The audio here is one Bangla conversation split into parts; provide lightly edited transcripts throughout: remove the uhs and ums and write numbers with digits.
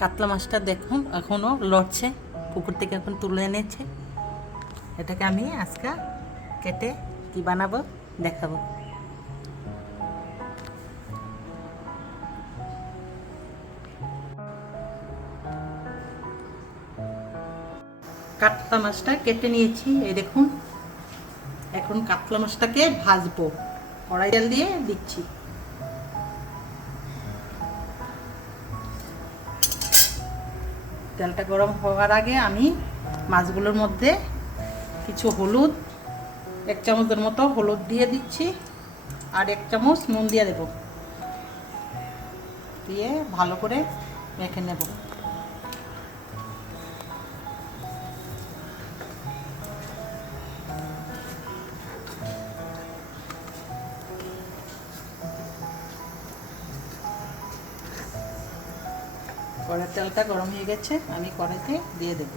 কাতলা মাছটা দেখুন এখনও লড়ছে, পুকুর থেকে এখন তুলে এনেছে। এটাকে আমি আজকে কেটে কি বানাবো দেখাবো। কাতলা মাছটা কেটে নিয়েছি, এই দেখুন। এখন কাতলা মাছটাকে ভাজবো, কড়াই তেল দিয়ে দিচ্ছি। তেলটা গরম হওয়ার আগে আমি মাছগুলোর মধ্যে কিছু হলুদ, 1 চামচের মতো হলুদ দিয়ে দিচ্ছি, আর 1 চামচ নুন দিয়ে দেব, দিয়ে ভালো করে মেখে নেব। কড়াইয়ের তেলটা গরম হয়ে গেছে, আমি কড়াইতে দিয়ে দেব।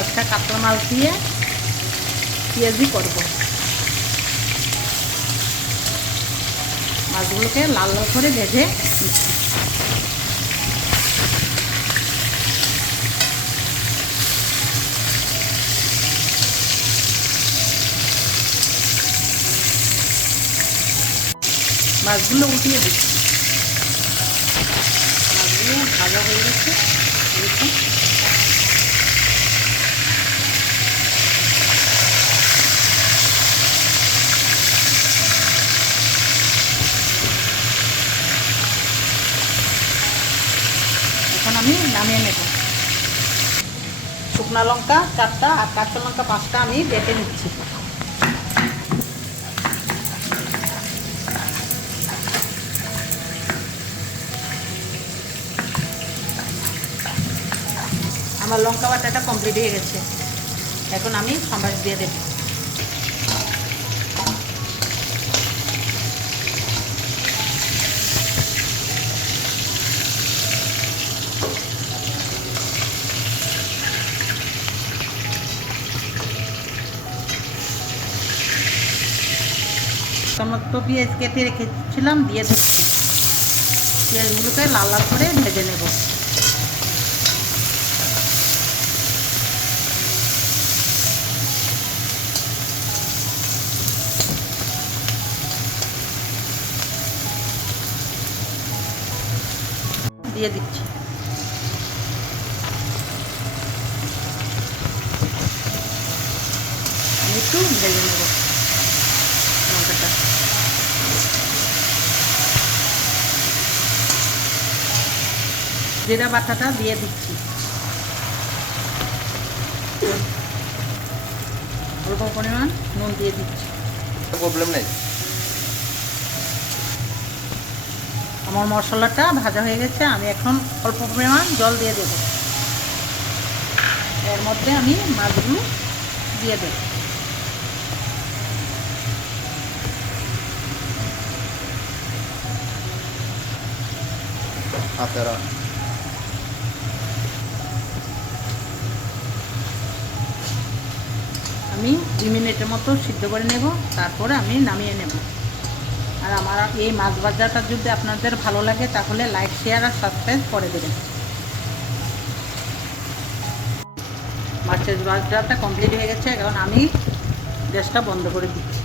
আজকে কাতলা মাছ দিয়ে পেঁয়াজি করব। মাছগুলোকে লাল লাল করে ভেজে নিচ্ছি। মাছগুলো উঠিয়ে দিচ্ছি। মাছগুলো ভাজা হয়ে গেছে, দেখুন। এখন আমি নামিয়ে নেব। শুকনো লঙ্কা 4টা আর কাঁচা লঙ্কা 5টা আমি বেটে নিচ্ছি। আমার লঙ্কা বাটাটা কমপ্লিট হয়ে গেছে, এখন আমি সম্বাস দিয়ে দেব। টমেটো পেঁয়াজ কেটে রেখেছিলাম দিয়ে দিচ্ছি। পেঁয়াজগুলোকে লাল লাল করে ভেজে নেব। দিয়ে দিচ্ছি। একটু ভেজে নেব লঙ্কাটা। জিরা বাটাটা দিয়ে দিচ্ছি। অল্প পরিমাণ নুন দিয়ে দিচ্ছি। প্রবলেম নেই। আমার মশলাটা ভাজা হয়ে গেছে, আমি এখন অল্প পরিমাণ জল দিয়ে দেব। এর মধ্যে আমি মাছগুলো দিয়ে দেব। আপনারা আমি 2 মিনিটের মতো সিদ্ধ করে নেব, তারপরে আমি নামিয়ে নেব। আর আমার এই মাছ ভাজাটা যদি আপনাদের ভালো লাগে তাহলে লাইক, শেয়ার আর সাবস্ক্রাইব করে দেবেন। মাছের ভাজাটা কমপ্লিট হয়ে গেছে, এখন আমি গ্যাসটা বন্ধ করে দিচ্ছি।